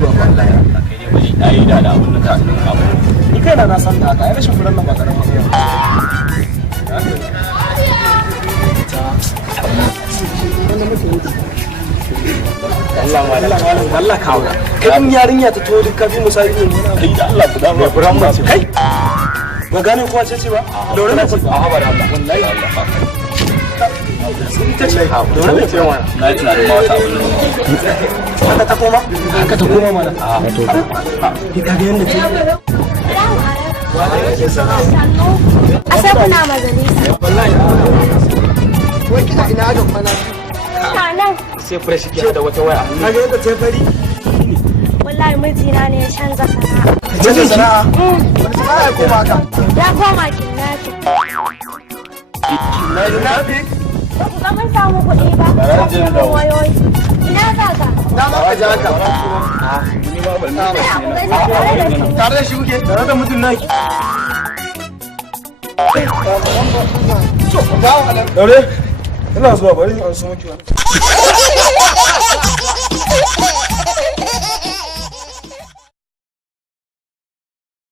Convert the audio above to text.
wallahi kai dai bari dai da abun da ka abu ni kai na san da haka ai rashin furan nan ba karamin Allah kawo kai in yarinya ta to duk kafi musayi ne kai da Allah ku da mu furan mu kai ba gane ko ce ba dore na ce a haba da Allah wallahi Allah ita ce dole ne ce mana na yi tunanin ma wata abin haka ta koma mana a to ki ka ga yanda ce a sai kuna majalisa wallahi wai kina ina ga kwana nan sai fresh ki da wata waya ka ga yadda ta fari wallahi mijina ne ya canza sana'a canza sana'a wani sana'a ya koma ka ya koma kidnapping ba ku ga mun samu kuɗi ba ba ku ga wayoyi ina za ka na ma ka ja ka ni ma ban tare da shi kuke tare da mutum naki dawo a nan daure ina zuwa bari an so miki wani